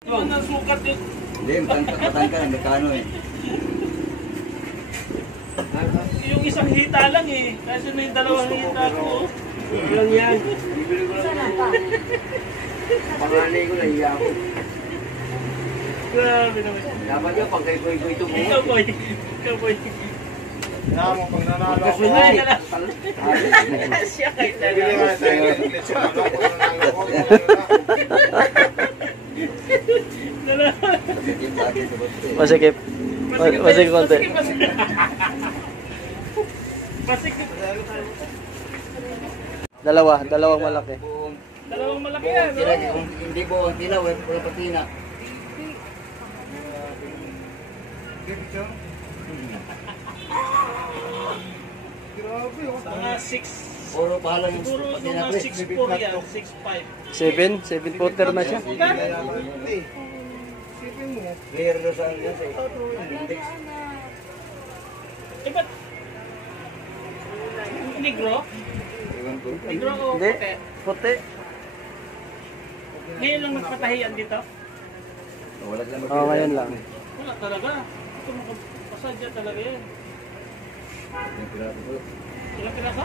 Yung nasukat yun. Hindi, matangka, Amerikano eh. Yung isang hita lang eh. Kasi na yung dalawang hita ko. Lang yan. Bibili ko lang. Panganay ko na iya ako. Grabe naman. Dapat yun, pag koy-koy ito mo. Ikaw boy. Ikaw boy. Nga mo, pag nanalo ako. Ay, siya kayo Bili nga talaga. tayo ng litso. Ano ko nanalo ko. Masikip. Masikip konti. Masikip. Dalawang malaki. Dalawang malaki yan. Kung hindi buong tilaw, wala patina. Grabe, oh. Mga 6. Puro pahala yung Siguro patina mga pre. 6'4 yan. 6'5. 7 footer na siya. Hindi. Sipin mo. Clear na sa ano sa index. Eh ba't? Negro? Ewan ko. Negro o Hindi. puti? Puti. Ngayon lang nagpatahiyan dito? Wala lang Oo, ngayon lang. Wala talaga. Ito makapasadya talaga yan. Yung pirata ko. Ilang piraso?